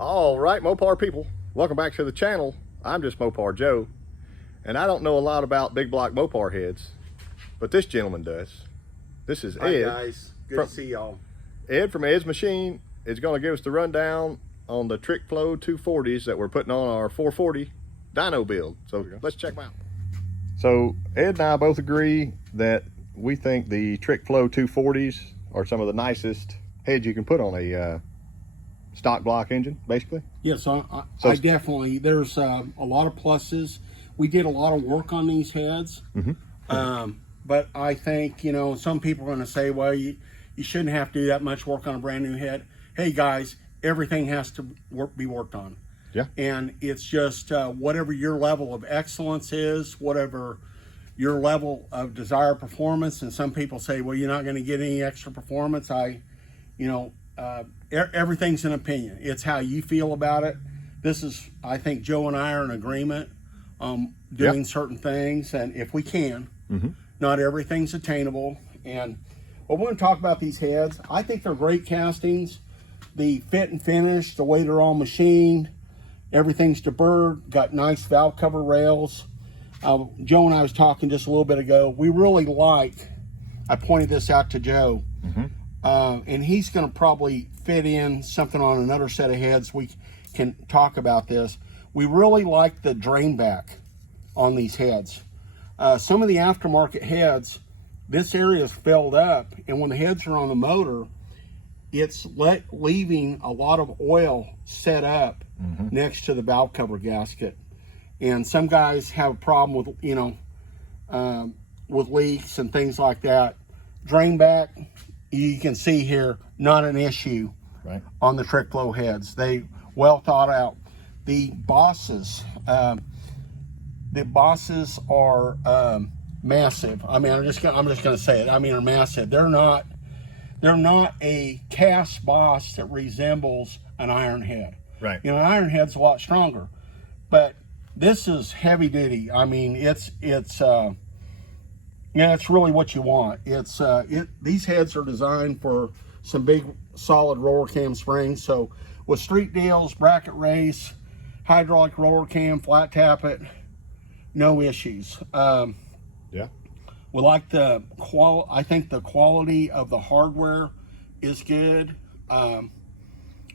All right, Mopar people, welcome back to the channel. I'm just Mopar Joe, and I don't know a lot about big block Mopar heads, but this gentleman does. This is Ed. Hi guys, good to see y'all. Ed from Ed's Machine is going to give us the rundown on the Trickflow 240s that we're putting on our 440 dyno build. So let's check them out. So Ed and I both agree that we think the Trickflow 240s are some of the nicest heads you can put on a stock block engine, basically. Yes, I definitely, there's a lot of pluses. We did a lot of work on these heads, but I think, you know, some people are going to say, well, you shouldn't have to do that much work on a brand new head. Hey guys, everything has to be worked on. Yeah. And it's just whatever your level of excellence is, whatever your level of desired performance. And some people say, well, you're not going to get any extra performance. Everything's an opinion. It's how you feel about it. This is, I think Joe and I are in agreement doing certain things, and if we can, not everything's attainable. And we're going to talk about these heads. I think they're great castings. The fit and finish, the way they're all machined, everything's deburred, got nice valve cover rails. Joe and I was talking just a little bit ago. We really like, I pointed this out to Joe, and he's going to probably fit in something on another set of heads. We can talk about this. We really like the drain back on these heads. Some of the aftermarket heads, this area is filled up, and when the heads are on the motor, it's leaving a lot of oil set up next to the valve cover gasket. And some guys have a problem with, you know, with leaks and things like that. Drain back, you can see here, not an issue on the Trickflow heads. They well thought out. The bosses are massive. I mean, I'm just gonna say it. I mean, they're massive. They're not a cast boss that resembles an iron head. Right. You know, an iron head's a lot stronger, but this is heavy duty. I mean, it's really what you want. These heads are designed for some big solid roller cam springs. So with street deals, bracket race, hydraulic roller cam, flat tap it, no issues. We like the I think the quality of the hardware is good. I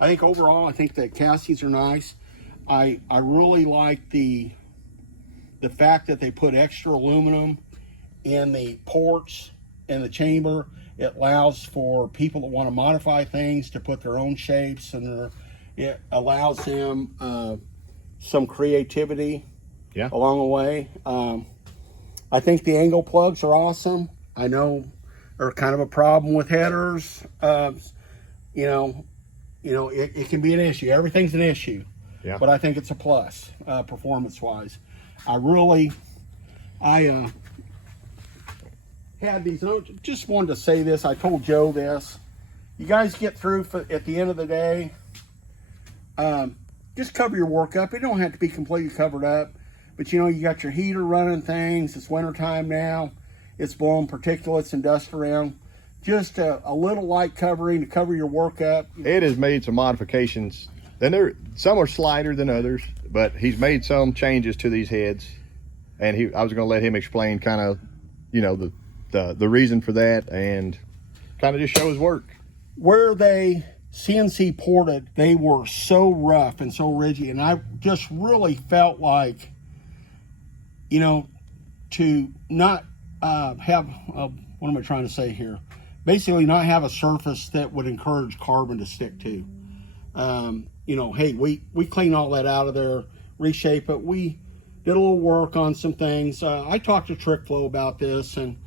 think overall, I think the castings are nice. I really like the fact that they put extra aluminum in the ports and the chamber. It allows for people that want to modify things to put their own shapes, and it allows them some creativity along the way. I think the angle plugs are awesome. I know they're kind of a problem with headers. It can be an issue. Everything's an issue. Yeah. But I think it's a plus, performance-wise. I had these, just wanted to say this. I told Joe this. You guys get through at the end of the day, just cover your work up. It don't have to be completely covered up. But you know, you got your heater running things. It's wintertime now. It's blowing particulates and dust around. Just a little light covering to cover your work up. Ed has made some modifications. Then some are slighter than others, but he's made some changes to these heads, and I was going to let him explain kind of, you know, the reason for that, and kind of just show his work. Where they CNC ported, they were so rough and so rigid, and I just really felt like, you know, to not have what am I trying to say here? Basically, not have a surface that would encourage carbon to stick to. You know, hey, we clean all that out of there, reshape it. We did a little work on some things. I talked to Trickflow about this, and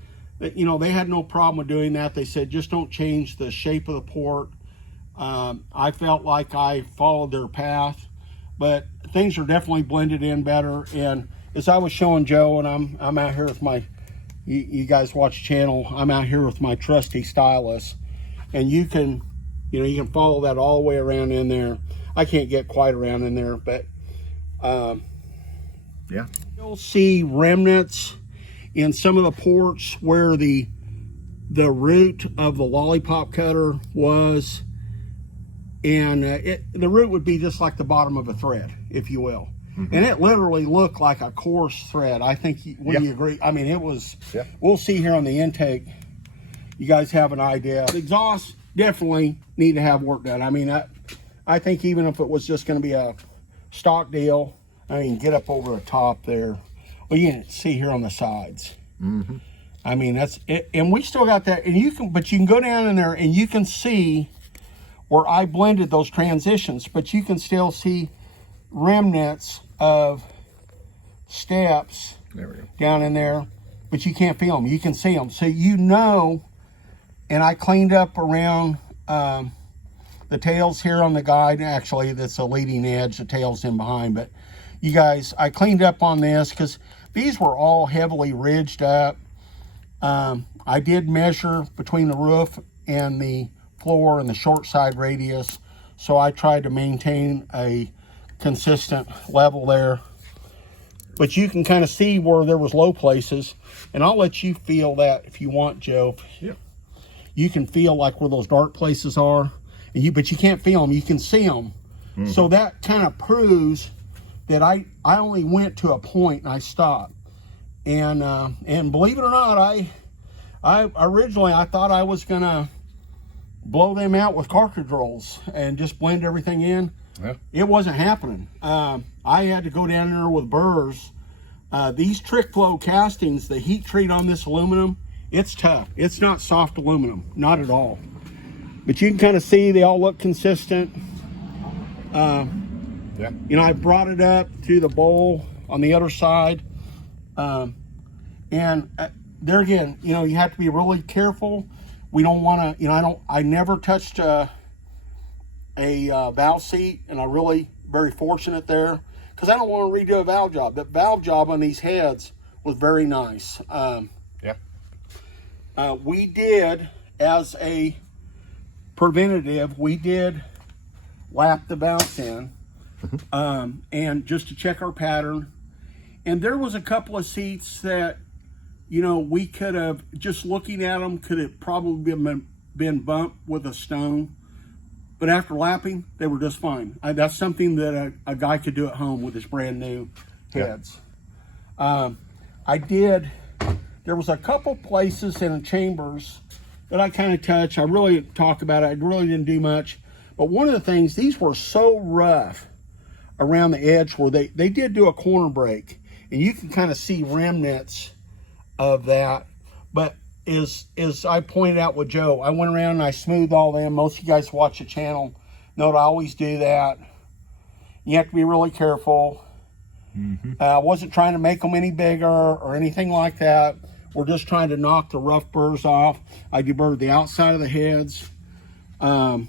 you know, they had no problem with doing that. They said, just don't change the shape of the port. I felt like I followed their path, but things are definitely blended in better. And as I was showing Joe, and I'm out here with my, you guys watch the channel, I'm out here with my trusty stylus, and you can follow that all the way around in there. I can't get quite around in there, but you'll see remnants in some of the ports where the root of the lollipop cutter was, And the root would be just like the bottom of a thread, if you will. And it literally looked like a coarse thread. I think, wouldn't you agree? I mean, it was, we'll see here on the intake. You guys have an idea. The exhaust definitely need to have work done. I mean, I think even if it was just going to be a stock deal, I mean, get up over the top there. Well, you can see here on the sides. I mean, that's it. And we still got that. And you can, but you can go down in there and you can see where I blended those transitions, but you can still see remnants of steps down in there, but you can't feel them. You can see them. So you know, and I cleaned up around the tails here on the guide. Actually, that's a leading edge. The tail's in behind, but you guys, I cleaned up on this because these were all heavily ridged up. I did measure between the roof and the floor and the short side radius, so I tried to maintain a consistent level there. But you can kind of see where there was low places, and I'll let you feel that if you want, Joe. You can feel like where those dark places are, and but you can't feel them. You can see them. So that kind of proves that I only went to a point and I stopped. And believe it or not, I originally I thought I was gonna blow them out with cartridge rolls and just blend everything in. It wasn't happening. I had to go down there with burrs. These Trickflow castings, the heat treat on this aluminum, it's tough. It's not soft aluminum, not at all. But you can kind of see they all look consistent. You know, I brought it up to the bowl on the other side. And there again, you know, you have to be really careful. We don't want to, you know, I never touched a valve seat, and I'm really very fortunate there because I don't want to redo a valve job. That valve job on these heads was very nice. We did, as a preventative, we did lap the valves in, and just to check our pattern. And there was a couple of seats that, you know, we could have, just looking at them, could have probably been bumped with a stone. But after lapping, they were just fine. That's something that a guy could do at home with his brand new heads. There was a couple places in the chambers that I kind of touched. I really didn't talk about it. I really didn't do much. But one of the things, these were so rough around the edge where they did do a corner break. And you can kind of see remnants of that. But as I pointed out with Joe, I went around and I smoothed all them. Most of you guys watch the channel know I always do that. You have to be really careful. I wasn't trying to make them any bigger or anything like that. We're just trying to knock the rough burrs off. I deburred the outside of the heads. And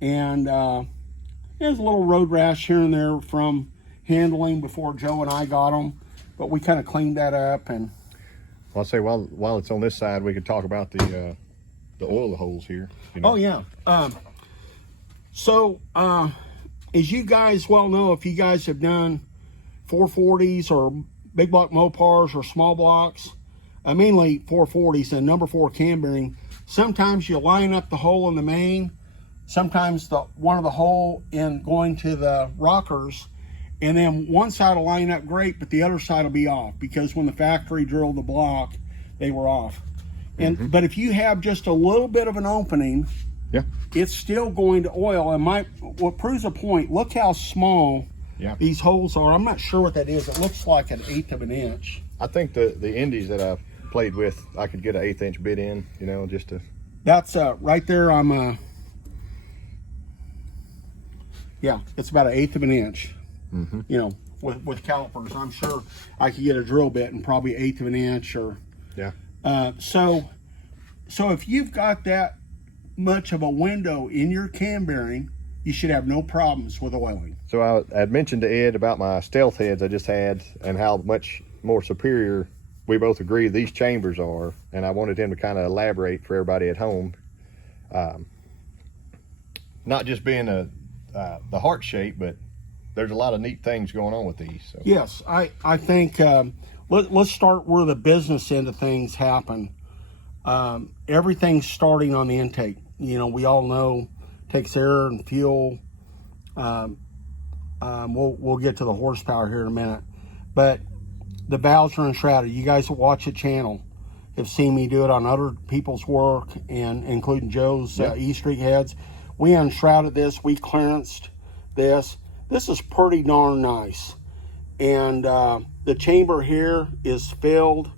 there's a little road rash here and there from handling before Joe and I got them, but we kind of cleaned that up. And well, I'll say while it's on this side, we could talk about the oil holes here. You know? Oh yeah. As you guys well know, if you guys have done 440s or big block Mopars or small blocks, mainly 440s and number 4 cam bearing, sometimes you line up the hole in the main, sometimes one of the hole in going to the rockers, and then one side will line up great, but the other side will be off because when the factory drilled the block, they were off. And but if you have just a little bit of an opening, it's still going to oil. And what proves a point, look how small these holes are. I'm not sure what that is. It looks like 1/8 of an inch. I think the Indies that I played with, I could get an 1/8 inch bit in, you know, just to. That's right there. It's about 1/8 of an inch. You know, with calipers, I'm sure I could get a drill bit and probably 1/8 of an inch or. So if you've got that much of a window in your cam bearing, you should have no problems with oiling. So I had mentioned to Ed about my stealth heads I just had and how much more superior we both agree these chambers are, and I wanted him to kind of elaborate for everybody at home. Not just being the heart shape, but there's a lot of neat things going on with these. So. Yes, I think let's start where the business end of things happen. Everything's starting on the intake. You know, we all know takes air and fuel. We'll get to the horsepower here in a minute, but the valves are enshrouded. You guys that watch the channel have seen me do it on other people's work, and including Joe's E-Streak heads. We unshrouded this, we clearanced this. This is pretty darn nice. And the chamber here is filled.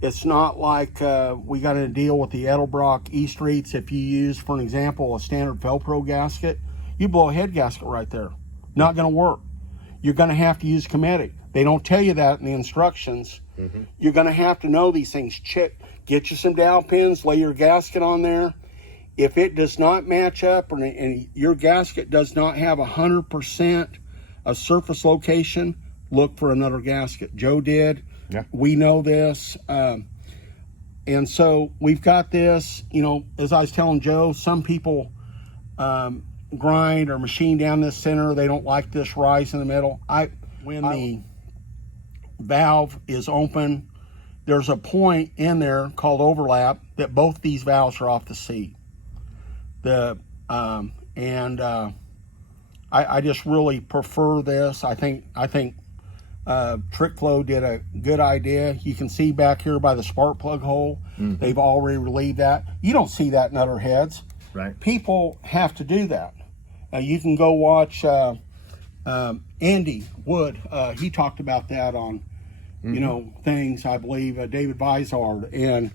It's not like we got to deal with the Edelbrock E-Streets. If you use, for an example, a standard Velcro gasket, you blow a head gasket right there. Not going to work. You're going to have to use Cometic. They don't tell you that in the instructions. You're going to have to know these things. Get you some dowel pins, lay your gasket on there. If it does not match up and your gasket does not have 100% of surface location, look for another gasket. Joe did. Yeah. We know this. And so we've got this, you know, as I was telling Joe, some people grind or machine down this center. They don't like this rise in the middle. When the valve is open, there's a point in there called overlap that both these valves are off the seat. I just really prefer this. I think Trickflow did a good idea. You can see back here by the spark plug hole, they've already relieved that. You don't see that in other heads. Right. People have to do that. You can go watch Andy Wood. He talked about that on, you know, things, I believe, David Vizard. And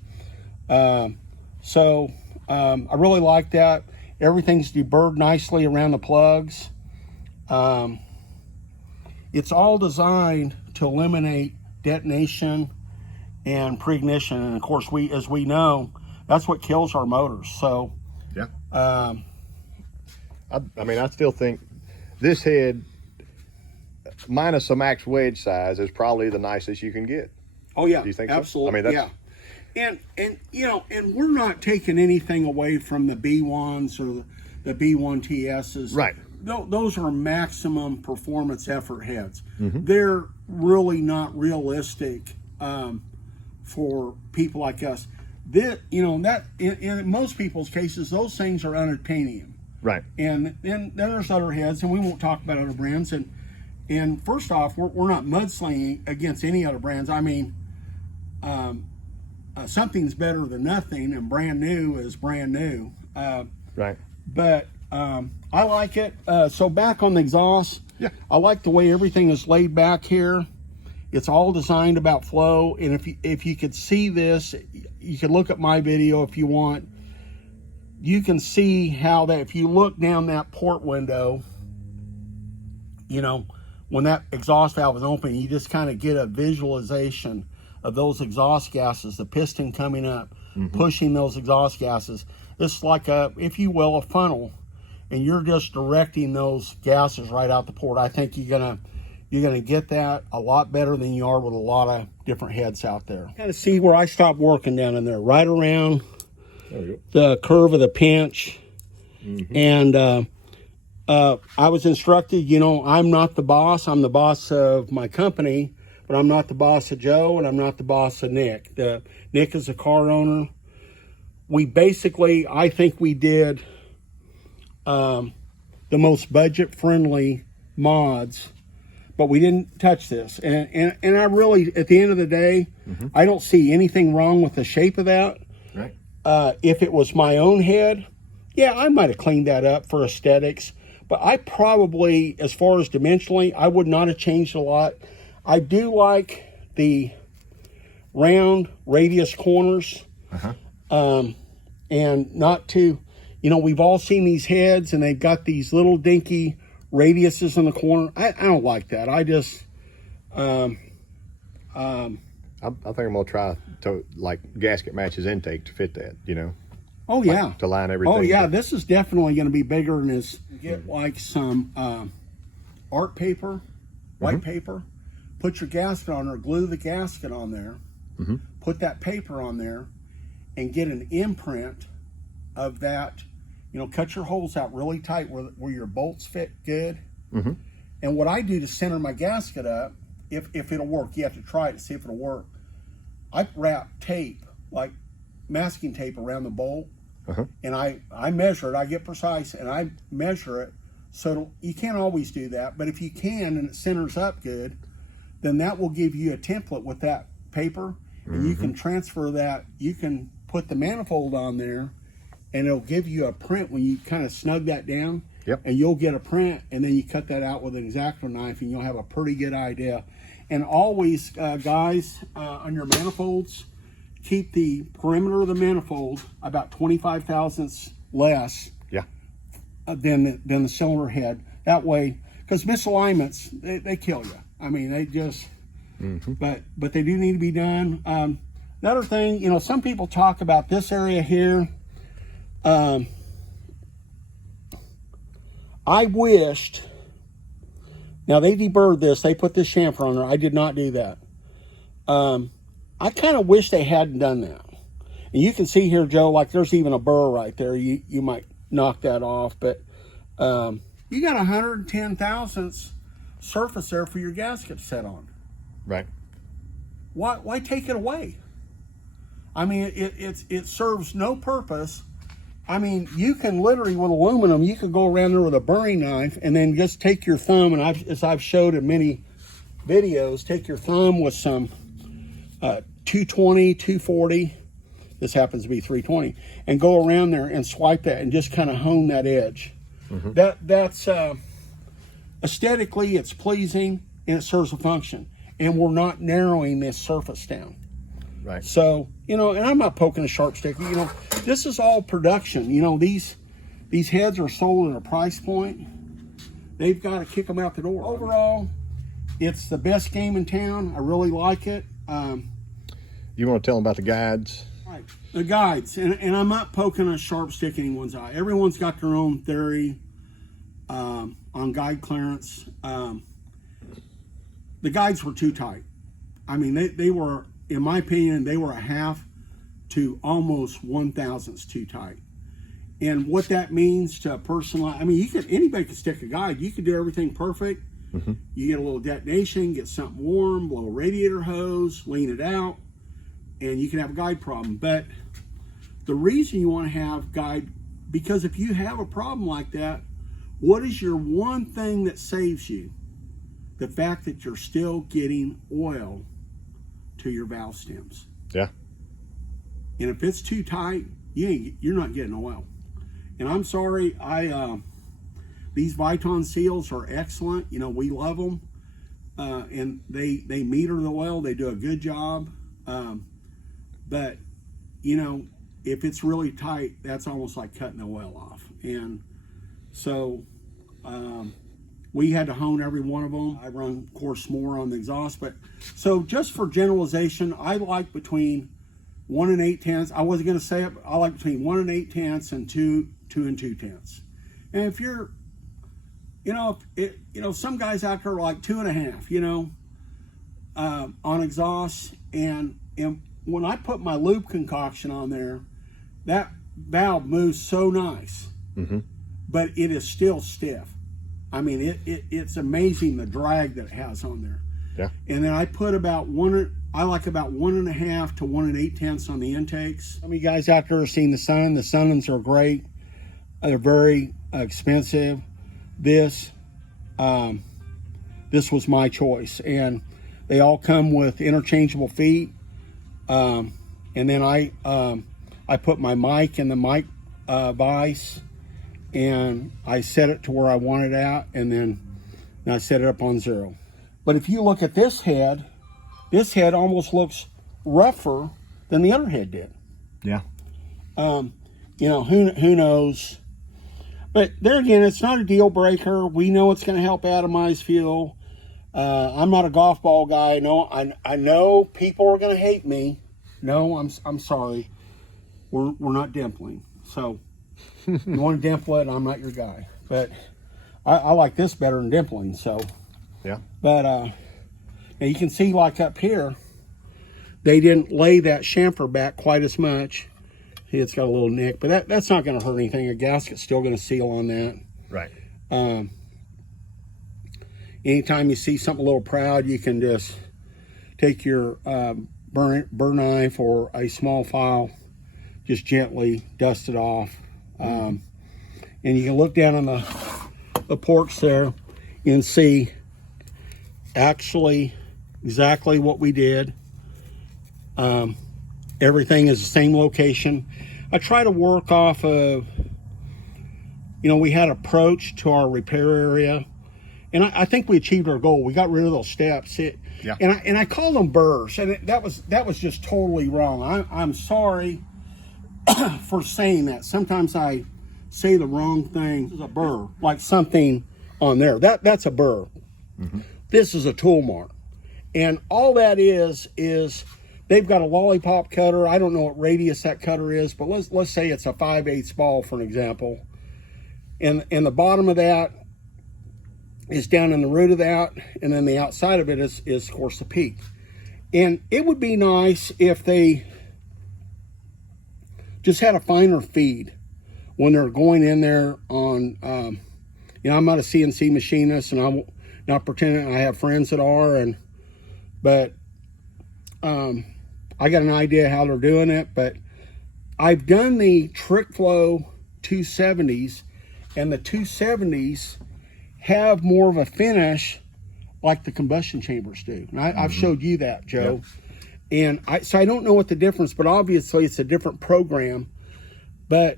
I really like that. Everything's deburred nicely around the plugs. It's all designed to eliminate detonation and pre-ignition. And of course, as we know, that's what kills our motors. So, yeah. I mean, I still think this head, minus a max wedge size, is probably the nicest you can get. Oh yeah, do you think absolutely. So? I mean, that's, yeah. And you know, and we're not taking anything away from the B1s or the B1TSs. Right. Those are maximum performance effort heads. They're really not realistic for people like us. That, you know, that in most people's cases, those things are unattainable. Right. And then there's other heads, and we won't talk about other brands. And first off, we're not mudslinging against any other brands. I mean, something's better than nothing, and brand new is brand new. Right. But I like it. So back on the exhaust, yeah, I like the way everything is laid back here. It's all designed about flow. And if you could see this, you could look at my video if you want. You can see how that, if you look down that port window, you know, when that exhaust valve is open, you just kind of get a visualization of those exhaust gases, the piston coming up, pushing those exhaust gases. It's like if you will, a funnel, and you're just directing those gases right out the port. I think you're gonna get that a lot better than you are with a lot of different heads out there. Kind of see where I stopped working down in there, right around the curve of the pinch. And I was instructed, you know, I'm not the boss. I'm the boss of my company, but I'm not the boss of Joe, and I'm not the boss of Nick. Nick is a car owner. We basically, I think we did the most budget-friendly mods, but we didn't touch this. And I really, at the end of the day, I don't see anything wrong with the shape of that. Right. If it was my own head, yeah, I might have cleaned that up for aesthetics, but I probably, as far as dimensionally, I would not have changed a lot. I do like the round radius corners. And not to, you know, we've all seen these heads and they've got these little dinky radiuses in the corner. I don't like that. I just, I think I'm gonna try to like gasket matches intake to fit that, you know. Oh yeah. Like, to line everything. Oh yeah, this is definitely going to be bigger than this. Get like some art paper, white paper, put your gasket on there, glue the gasket on there, put that paper on there, and get an imprint of that. You know, cut your holes out really tight where your bolts fit good. And what I do to center my gasket up, if it'll work, you have to try it to see if it'll work. I wrap tape, like masking tape, around the bolt and I measure it. I get precise and I measure it. So you can't always do that, but if you can and it centers up good, then that will give you a template with that paper, and you can transfer that. You can put the manifold on there, and it'll give you a print when you kind of snug that down. Yep. And you'll get a print, and then you cut that out with an X-Acto knife, and you'll have a pretty good idea. And always, guys, on your manifolds, keep the perimeter of the manifold about 25 thousandths less than the cylinder head. That way, because misalignments, they kill you. I mean, they just, but they do need to be done. Another thing, you know, some people talk about this area here. I wished, now they deburred this, they put this chamfer on there. I did not do that. I kind of wish they hadn't done that. And you can see here, Joe, like there's even a burr right there. You might knock that off, but you got 110 thousandths surface there for your gasket to set on. Right. Why take it away? I mean, it serves no purpose. I mean, you can literally, with aluminum, you could go around there with a burring knife and then just take your thumb, and as I've showed in many videos, take your thumb with some 220, 240, this happens to be 320, and go around there and swipe that and just kind of hone that edge. That's aesthetically, it's pleasing and it serves a function. And we're not narrowing this surface down. Right. So, you know, and I'm not poking a sharp stick. You know, this is all production. You know, these heads are sold at a price point. They've got to kick them out the door. Overall, it's the best game in town. I really like it. You want to tell them about the guides? Right. The guides. And I'm not poking a sharp stick in anyone's eye. Everyone's got their own theory on guide clearance. The guides were too tight. I mean, they were, in my opinion, they were a half to almost 1/1000th too tight. And what that means to a person, I mean, anybody could stick a guide. You could do everything perfect. You get a little detonation, get something warm, blow a radiator hose, lean it out, and you can have a guide problem. But the reason you want to have guide, because if you have a problem like that, what is your one thing that saves you? The fact that you're still getting oil to your valve stems. Yeah. And if it's too tight, you're not getting oil. And I'm sorry, these Viton seals are excellent. You know, we love them, and they meter the oil. They do a good job. But you know, if it's really tight, that's almost like cutting the oil off. And so we had to hone every one of them. I run, of course, more on the exhaust, but so just for generalization, I like between 1 8/10. I wasn't going to say it, but I like between 1 8/10 and 2 2/10. And if you're, you know, some guys out there are like 2.5, you know, on exhaust, and when I put my lube concoction on there, that valve moves so nice, but it is still stiff. I mean, it's amazing the drag that it has on there. Yeah. And then I put about I like about 1.5 to 1 8/10 on the intakes. Some of you guys out there have seen the Sun. The Sunnens are great. They're very expensive. This was my choice, and they all come with interchangeable feet. And then I put my mic in the mic vise, and I set it to where I want it at, and then I set it up on 0. But if you look at this head almost looks rougher than the other head did. Yeah. You know, who knows? But there again, it's not a deal breaker. We know it's going to help atomize fuel. I'm not a golf ball guy. No, I know people are going to hate me. No, I'm sorry. We're not dimpling. So you want to dimple it, I'm not your guy. But I like this better than dimpling. So yeah. But now you can see, like up here, they didn't lay that chamfer back quite as much. See, it's got a little nick, but that's not going to hurt anything. A gasket's still going to seal on that. Right. Anytime you see something a little proud, you can just take your burr knife or a small file, just gently dust it off. And you can look down on the ports there and see actually exactly what we did. Everything is the same location. I try to work off of, we had approach to our repair area, and I think we achieved our goal. We got rid of those steps. Yeah. And I call them burrs, and that was just totally wrong. I'm sorry for saying that. Sometimes I say the wrong thing. This is a burr, like something on there. That's a burr. This is a tool mark, and all that is they've got a lollipop cutter. I don't know what radius that cutter is, but let's say it's a 5/8 ball for an example, and the bottom of that is down in the root of that, and then the outside of it is of course the peak. And it would be nice if they just had a finer feed when they're going in there on, I'm not a CNC machinist, and I'm not pretending I have friends that are, but I got an idea how they're doing it. But I've done the Trickflow 270s, and the 270s have more of a finish like the combustion chambers do. And I've showed you that, Joe. Yep. And so I don't know what the difference, but obviously it's a different program. But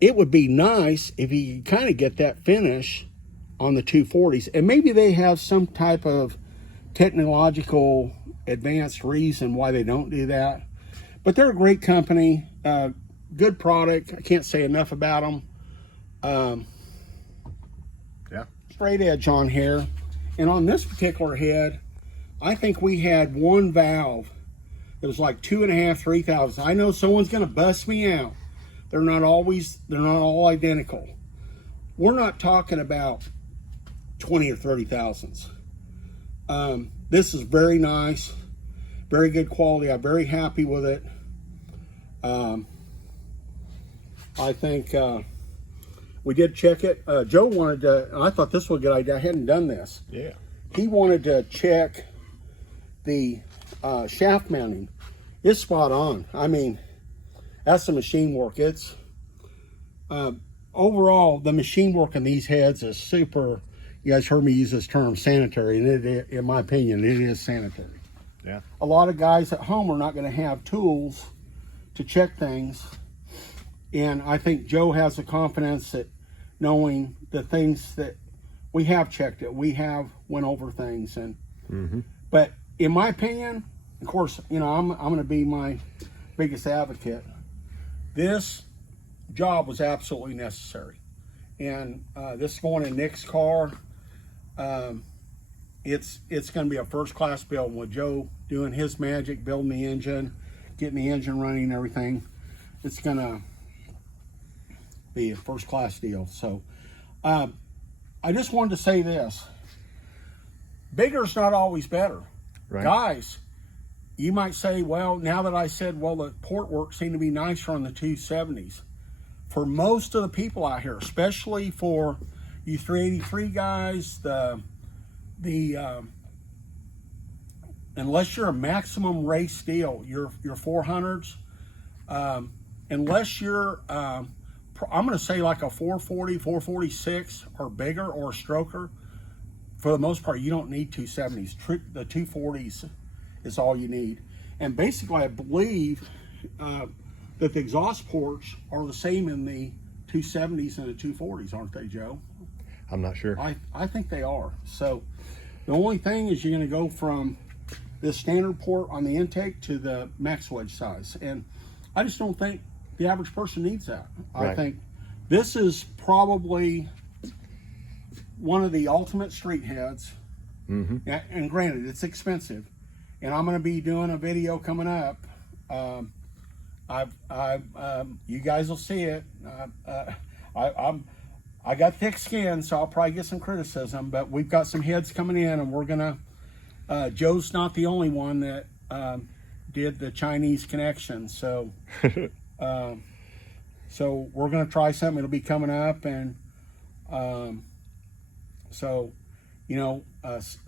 it would be nice if you could kind of get that finish on the 240s. And maybe they have some type of technological advanced reason why they don't do that. But they're a great company, good product. I can't say enough about them. Straight edge on here. And on this particular head, I think we had one valve that was like 2.5, 3,000. I know someone's going to bust me out. They're not all identical. We're not talking about 20 or 30 thousandths. This is very nice, very good quality. I'm very happy with it. I think we did check it. Joe wanted to, and I thought this was a good idea. I hadn't done this. Yeah. He wanted to check the shaft mounting. It's spot on. I mean, that's the machine work. It's overall, the machine work in these heads is super. You guys heard me use this term, sanitary, and in my opinion, it is sanitary. Yeah. A lot of guys at home are not going to have tools to check things, and I think Joe has the confidence that knowing the things that we have checked it, we have went over things, and but in my opinion, of course, I'm going to be my biggest advocate. This job was absolutely necessary, and this going in Nick's car. It's going to be a first-class build with Joe doing his magic, building the engine, getting the engine running and everything. It's going to be a first-class deal. So I just wanted to say this. Bigger's not always better. Right. Guys, you might say, well, now that I said, well, the port work seemed to be nicer on the 270s. For most of the people out here, especially for you 383 guys, unless you're a maximum race deal, your 400s, unless you're, I'm going to say like a 440, 446 or bigger or a stroker, for the most part, you don't need 270s. The 240s is all you need. And basically, I believe that the exhaust ports are the same in the 270s and the 240s, aren't they, Joe? I'm not sure. I think they are. So the only thing is you're going to go from the standard port on the intake to the max wedge size. And I just don't think the average person needs that. Right. I think this is probably one of the ultimate street heads. And granted, it's expensive. And I'm going to be doing a video coming up. You guys will see it. I got thick skin, so I'll probably get some criticism, but we've got some heads coming in, and we're gonna, Joe's not the only one that did the Chinese connection, so so we're gonna try something. It'll be coming up, and so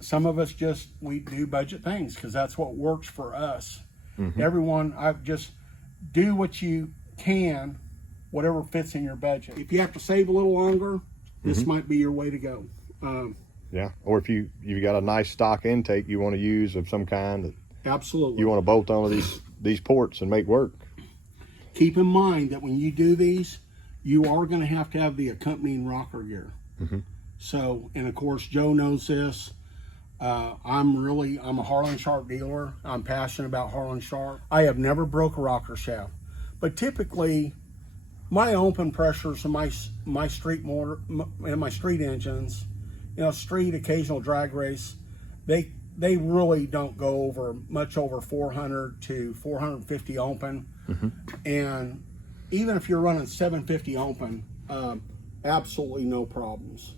some of us we do budget things because that's what works for us. Everyone, I just do what you can, whatever fits in your budget. If you have to save a little longer, this might be your way to go. Yeah, or if you got a nice stock intake you want to use of some kind that Absolutely. you want to bolt onto these ports and make work. Keep in mind that when you do these, you are going to have the accompanying rocker gear. So, and of course, Joe knows this. I'm a Harlan Sharp dealer. I'm passionate about Harlan Sharp. I have never broke a rocker shaft, but typically my open pressures and my street motor and my street engines, you know, street occasional drag race, they really don't go over much over 400 to 450 open. And even if you're running 750 open, absolutely no problems.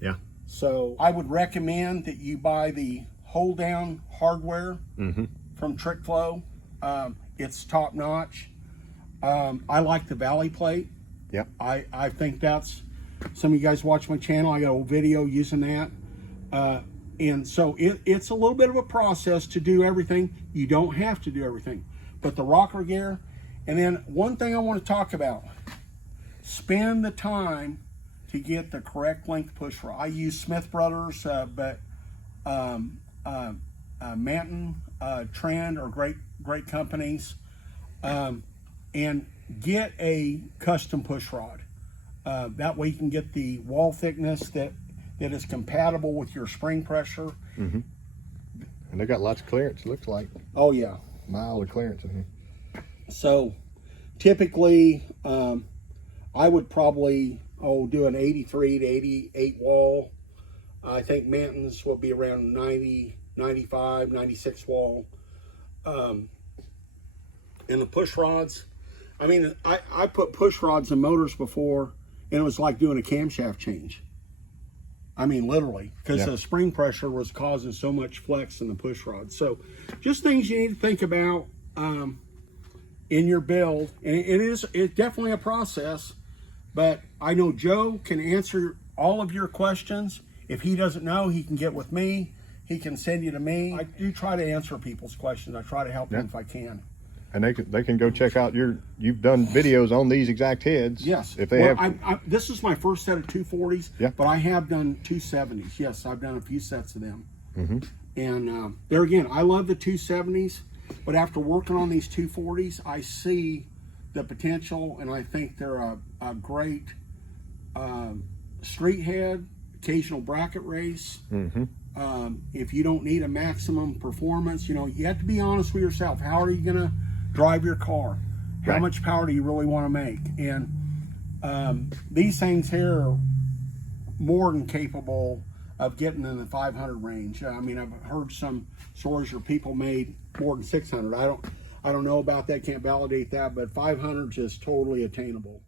Yeah. So I would recommend that you buy the hold down hardware from Trickflow. It's top notch. I like the Valley plate. Yep. I think that's, some of you guys watch my channel, I got a video using that. And so it's a little bit of a process to do everything. You don't have to do everything, but the rocker gear. And then one thing I want to talk about, spend the time to get the correct length push rod. I use Smith Brothers, but Manton, Trend are great companies. And get a custom push rod. That way you can get the wall thickness that is compatible with your spring pressure. And they got lots of clearance, it looks like. Oh yeah. Mile of clearance in here. So typically, I would probably do an 83 to 88 wall. I think Manton's will be around 90, 95, 96 wall. And the push rods, I mean, I put push rods in motors before, and it was like doing a camshaft change. I mean, literally, because the spring pressure was causing so much flex in the push rod. So just things you need to think about in your build. And it's definitely a process, but I know Joe can answer all of your questions. If he doesn't know, he can get with me. He can send you to me. I do try to answer people's questions. I try to help them if I can. And they can go check out you've done videos on these exact heads. Yes. If they this is my first set of 240s, Yeah. but I have done 270s. Yes, I've done a few sets of them. And there again, I love the 270s, but after working on these 240s, I see the potential, and I think they're a great street head, occasional bracket race. If you don't need a maximum performance, you know, you have to be honest with yourself. How are you going to drive your car? How much power do you really want to make? And these things here are more than capable of getting in the 500 range. I mean, I've heard some stories where people made more than 600. I don't know about that, can't validate that, but 500 is totally attainable.